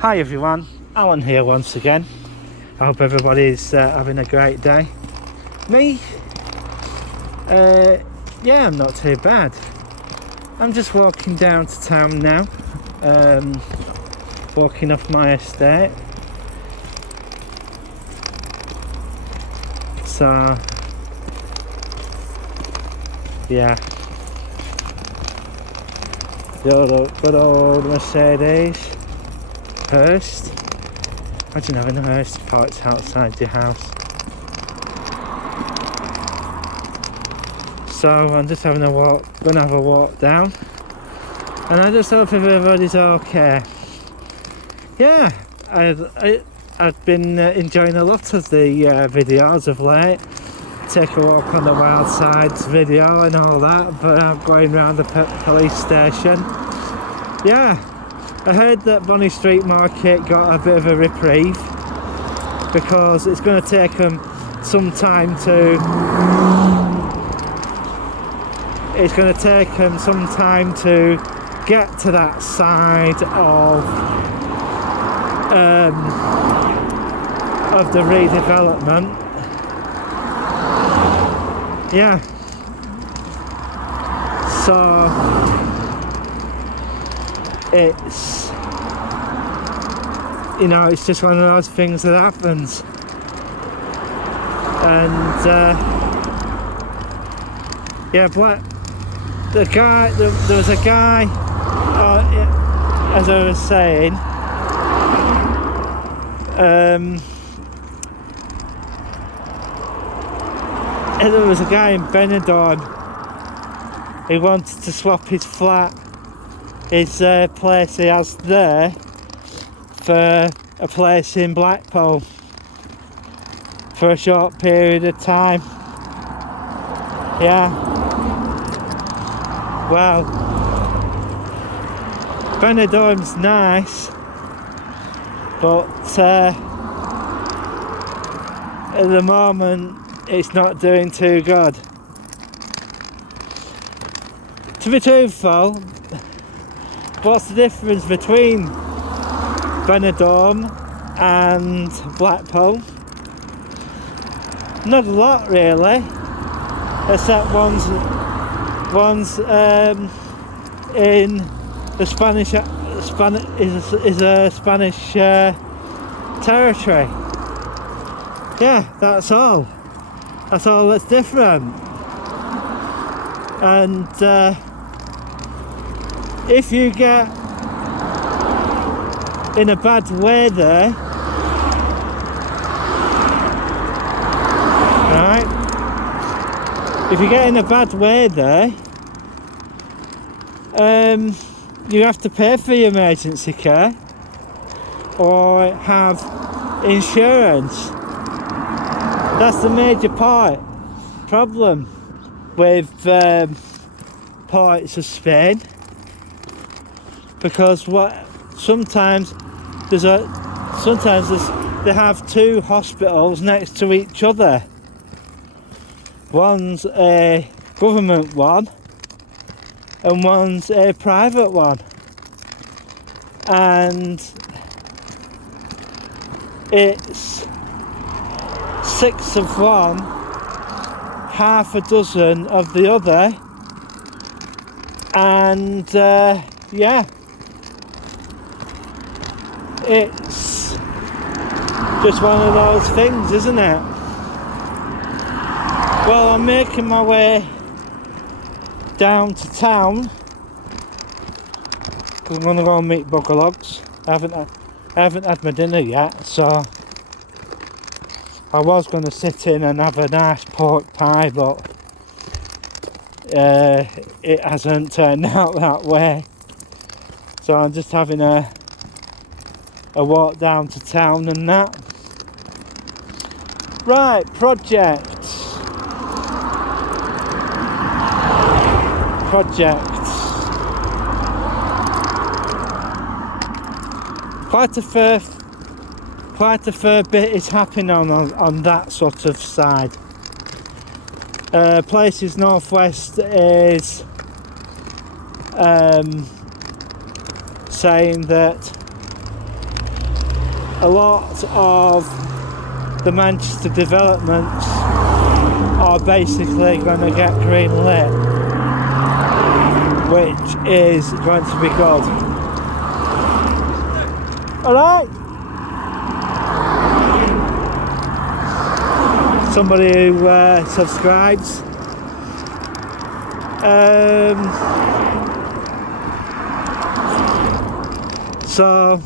Hi everyone, Alan here once again. I hope everybody's having a great day. Me? Yeah, I'm not too bad. I'm just walking down to town now, walking off my estate. So, yeah. Good old Mercedes. Hearst. Imagine having a Hearst parked outside your house. So I'm just having a walk, gonna have a walk down, and I just hope everybody's okay. Yeah, I've been enjoying a lot of the videos of late. Take a walk on the wild sides video and all that, but I'm going around the police station. Yeah. I heard that Bonny Street Market got a bit of a reprieve because it's going to take them some time to get to that side of the redevelopment. Yeah. So it's, you know, it's just one of those things that happens. And yeah, but there was a guy, as I was saying, there was a guy in Benidorm. He wanted to swap his flat, his place he has there, for a place in Blackpool for a short period of time. Yeah. Well, Benidorm's nice, but at the moment it's not doing too good. To be truthful, what's the difference between Benidorm and Blackpool? Not a lot really, except one's in the Spanish is a Spanish territory. Yeah, that's all. That's all that's different. And if you get in a bad weather, right? If you get in a bad weather, you have to pay for your emergency care or have insurance. That's the major problem with parts of Spain, because sometimes they have two hospitals next to each other. One's a government one and one's a private one, and it's 6 of one, half a dozen of the other, and yeah, it's just one of those things, isn't it? Well, I'm making my way down to town because I'm going to go and meet Buggerlogs. I haven't had my dinner yet, so I was going to sit in and have a nice pork pie, but it hasn't turned out that way. So I'm just having a walk down to town and that. Right, projects. Quite a fair bit is happening on that sort of side. Places Northwest is saying that a lot of the Manchester developments are basically going to get green lit, which is going to be good. Alright. Somebody who subscribes. So,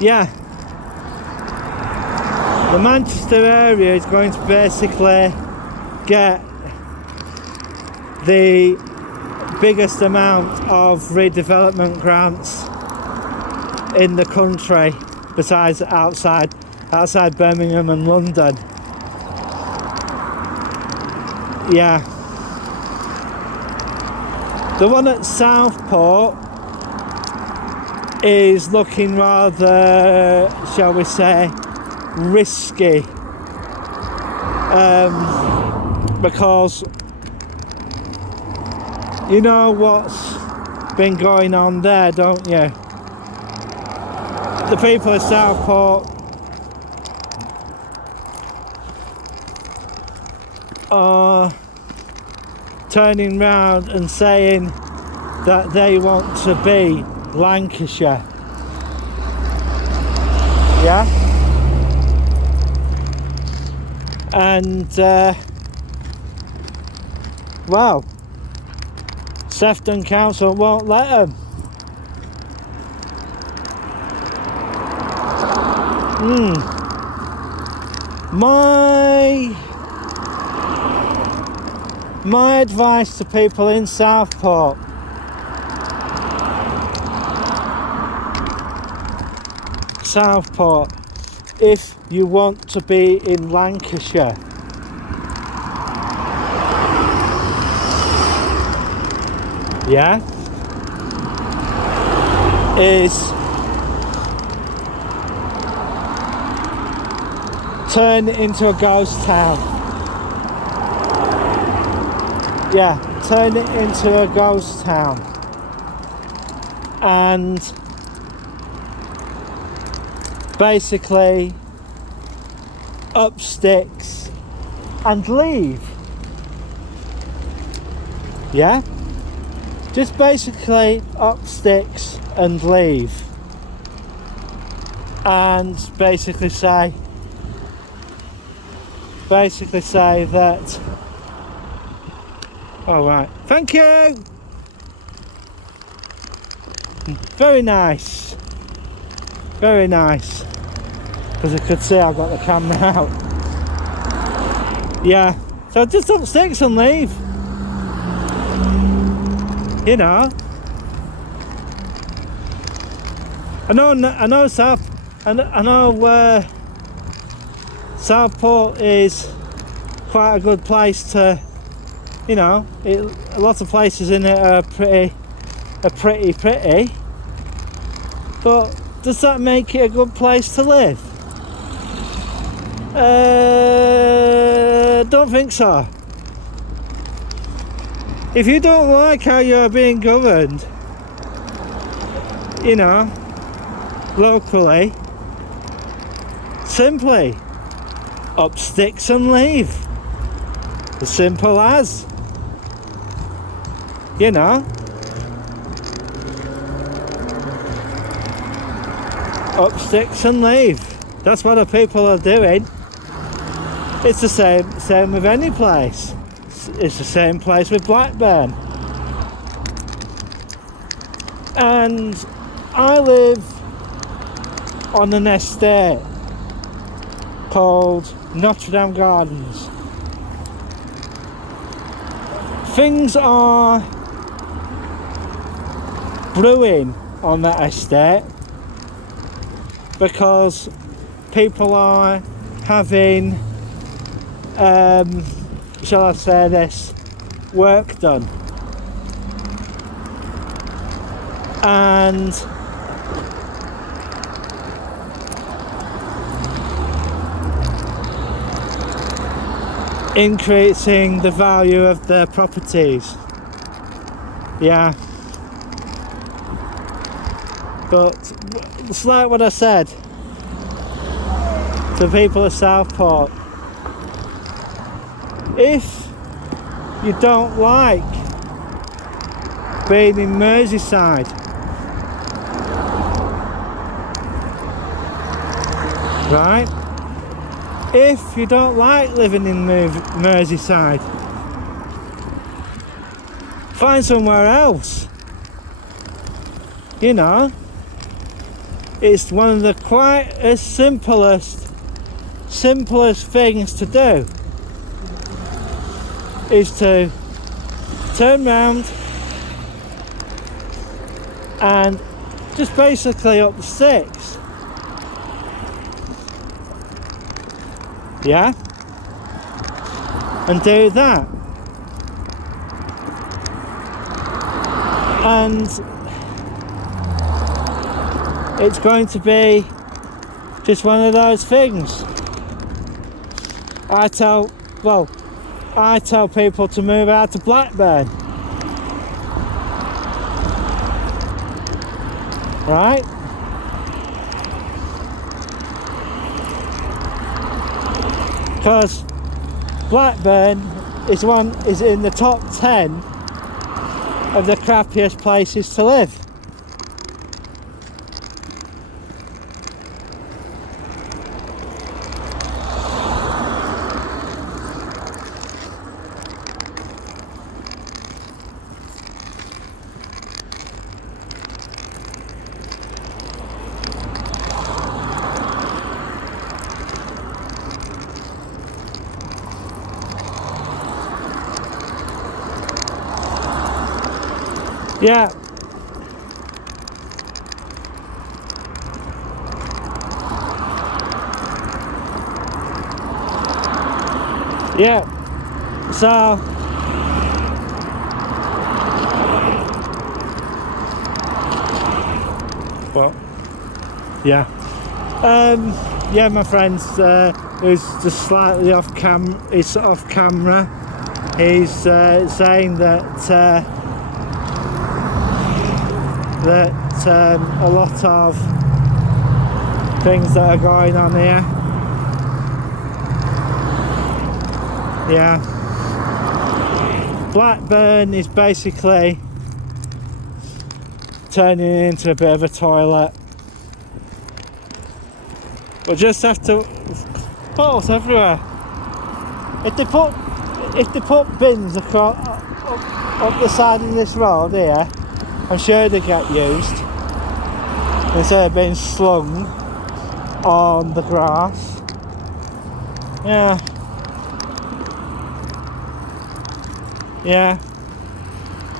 yeah. The Manchester area is going to basically get the biggest amount of redevelopment grants in the country, besides outside Birmingham and London. Yeah. The one at Southport is looking rather, shall we say, risky, because you know what's been going on there, don't you? The people of Southport are turning round and saying that they want to be Lancashire. Yeah? And well, Sefton Council won't let them. My advice to people in Southport: if you want to be in Lancashire, yeah, is turn it into a ghost town. Yeah, turn it into a ghost town and basically up sticks and leave. Yeah? Just basically up sticks and leave. And basically say that, all right, thank you. Very nice, very nice. Because I could see I got the camera out. Yeah, so just up sticks and leave. You know. I know Southport is quite a good place to, you know, a lot of places in it are pretty, but does that make it a good place to live? Don't think so. If you don't like how you're being governed, you know, locally, simply up sticks and leave. As simple as, you know, up sticks and leave. That's what the people are doing. It's the same with any place. It's the same place with Blackburn. And I live on an estate called Notre Dame Gardens. Things are brewing on that estate because people are having, shall I say this, work done. And increasing the value of their properties. Yeah. But it's like what I said, to people of Southport. If you don't like being in Merseyside, right? If you don't like living in Merseyside, find somewhere else. You know, it's one of the simplest things to do is to turn round and just basically up the sticks. Yeah? And do that. And it's going to be just one of those things. I tell people to move out to Blackburn. Right? Because Blackburn is in the top 10 of the crappiest places to live. Yeah. Yeah. So well, yeah. Yeah, my friends, who's just slightly off camera. He's saying that a lot of things that are going on here. Yeah. Blackburn is basically turning into a bit of a toilet. We'll just have to bottles everywhere. If they put bins across up the side of this road here, I'm sure they get used instead of being slung on the grass. Yeah. Yeah.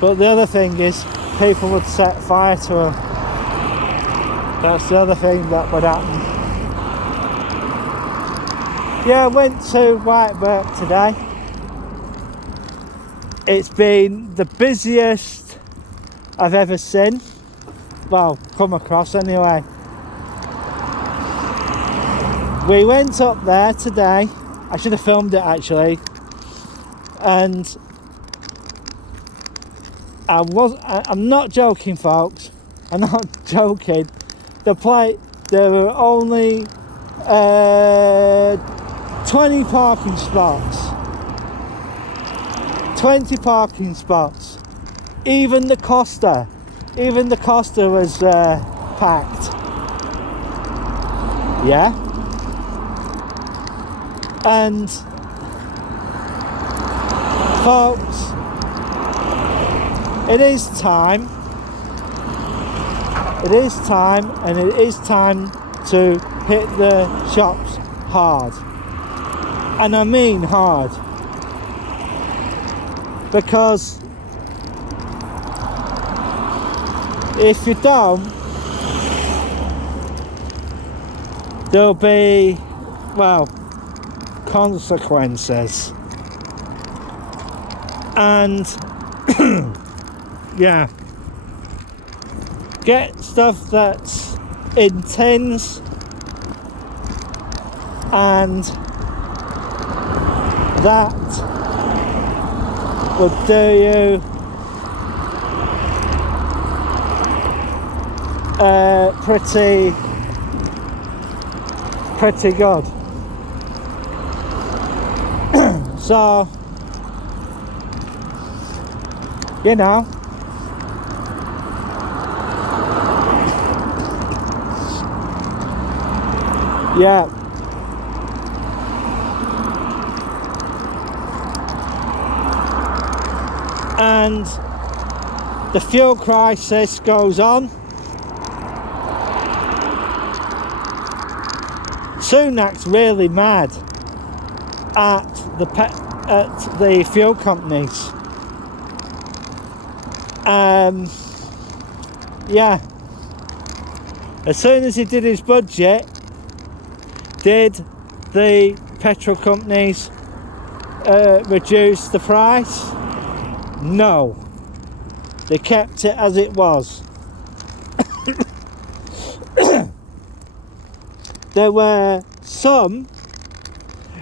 But the other thing is people would set fire to them. That's the other thing that would happen. Yeah, I went to Whitebirk today. It's been the busiest I've ever seen. Well, come across anyway. We went up there today. I should have filmed it actually. And I'm not joking, folks. I'm not joking. There were only 20 parking spots. 20 parking spots. Even the Costa was packed. Yeah. And folks, it is time, and it is time to hit the shops hard. And I mean hard. Because if you don't, there'll be, well, consequences. And yeah, get stuff that's in tins, and that would do you pretty good. So, you know, yeah. And the fuel crisis goes on. Sunak's really mad at the fuel companies. Yeah. As soon as he did his budget, did the petrol companies reduce the price? No. They kept it as it was. There were some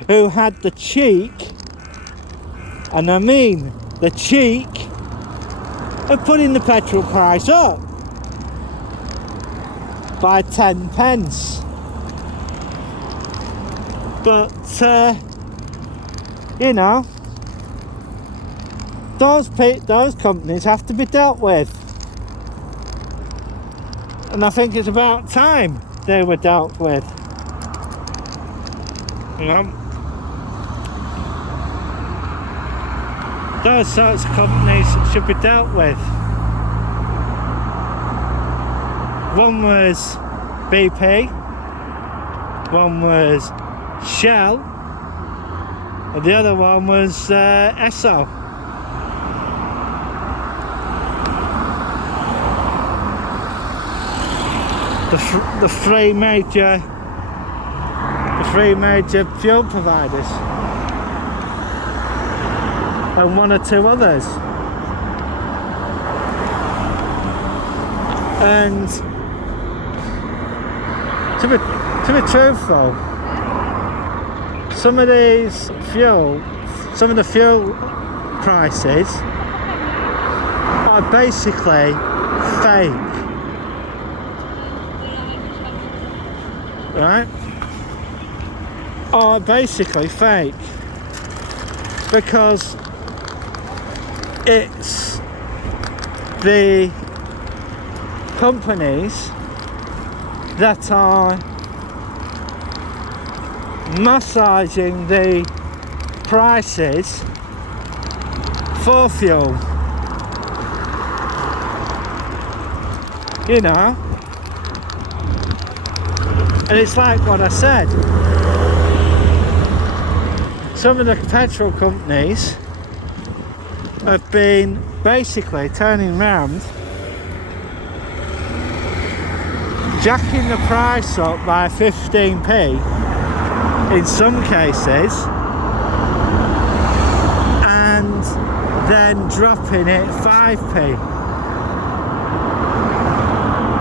who had the cheek, and I mean the cheek, of putting the petrol price up by 10 pence. But, you know, those companies have to be dealt with. And I think it's about time they were dealt with. You know, those sorts of companies should be dealt with. One was BP, one was Shell, and the other one was Esso. The three major fuel providers, and one or two others. And to be truthful, some of the fuel prices are basically fake. Right? Are basically fake, because it's the companies that are massaging the prices for fuel, you know. And it's like what I said, some of the petrol companies have been basically turning around, jacking the price up by 15p in some cases, and then dropping it 5p.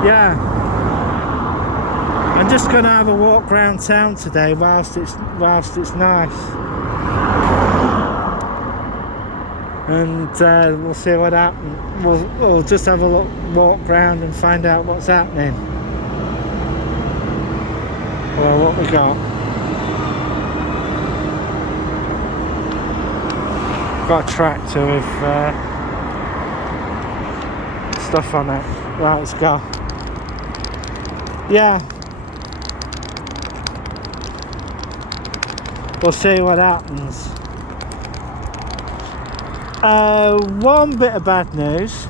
Yeah. I'm just going to have a walk around town today whilst it's nice, and we'll see what happens. We'll just have a walk around and find out what's happening. Well, what we got? Got a tractor with stuff on it. Right, let's go. Yeah. We'll see what happens. One bit of bad news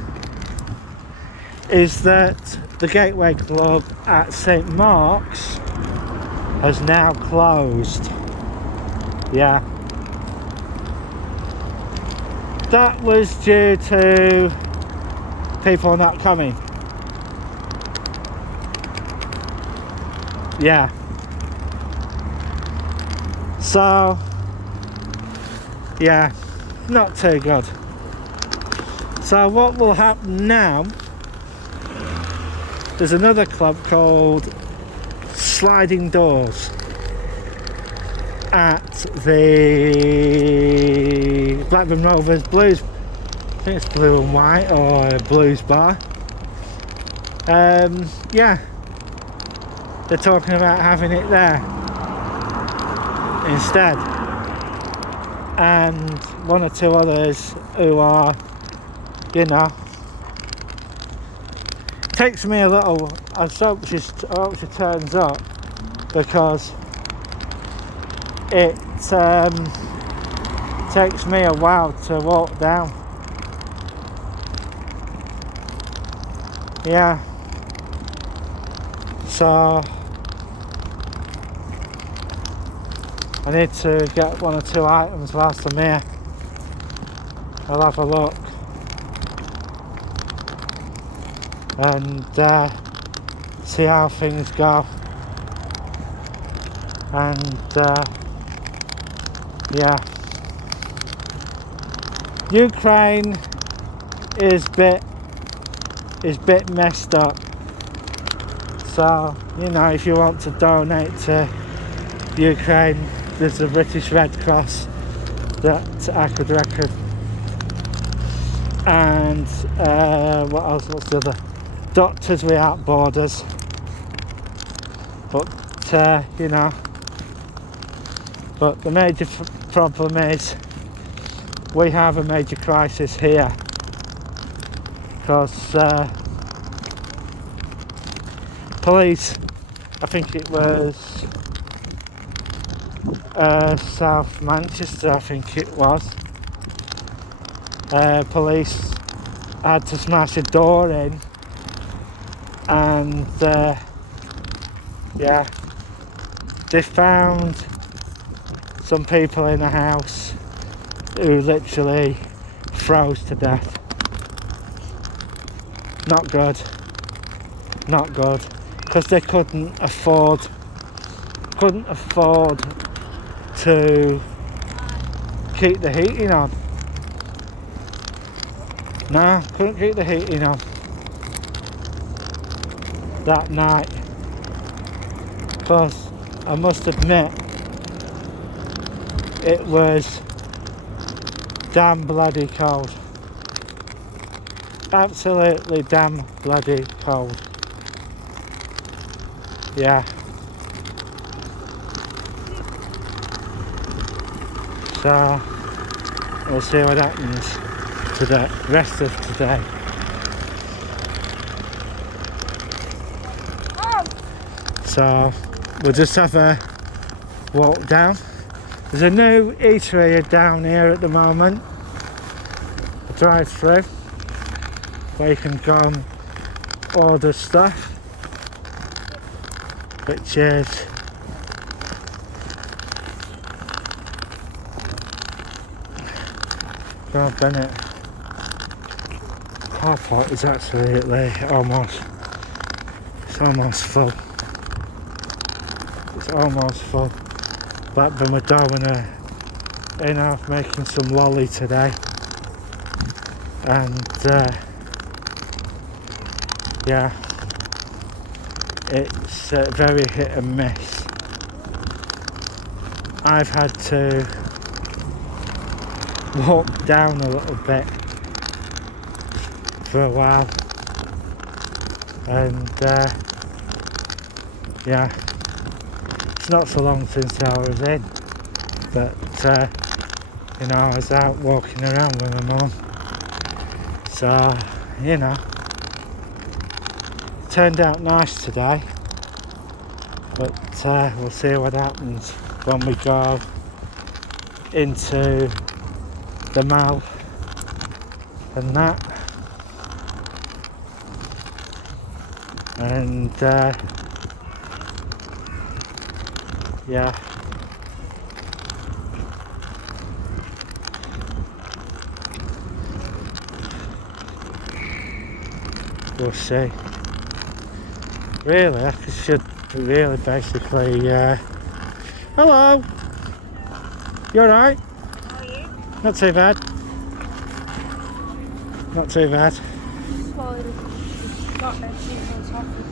is that the Gateway Club at St Mark's has now closed. Yeah. That was due to people not coming. Yeah. So, yeah, not too good. So what will happen now, there's another club called Sliding Doors at the Blackburn Rovers Blues, I think it's Blue and White or Blues Bar. Yeah, they're talking about having it there instead. and one or two others who are, you know, takes me a little. I hope she turns up, because it takes me a while to walk down. Yeah. So I need to get one or two items whilst I'm here. I'll have a look and see how things go. And yeah, Ukraine is bit messed up. So, you know, if you want to donate to Ukraine, there's a British Red Cross that I could recommend. And what else? What's the other? Doctors Without Borders. But you know, but the major problem is we have a major crisis here, because police, I think it was South Manchester, I think it was, police had to smash a door in, and yeah, they found some people in a house who literally froze to death. Not good, not good, because they couldn't afford to keep the heating on. Nah, couldn't keep the heating on that night, because I must admit it was damn bloody cold. Absolutely damn bloody cold. Yeah. So we'll see what happens to the rest of today. So we'll just have a walk down. There's a new eatery down here at the moment, a drive-through, where you can go and order stuff, which is God Bennett. Car park is absolutely almost full. It's almost full. Blackburn were down in half making some lolly today, and yeah, it's very hit and miss. I've had to walk down a little bit for a while, and yeah, it's not so long since I was in, but you know, I was out walking around with my mum, so you know, it turned out nice today, but we'll see what happens when we go into the mall and that, and yeah, we'll see. Really, I should really basically hello, you alright? How are you? Not too bad. Not too bad. Well, got a seat on top of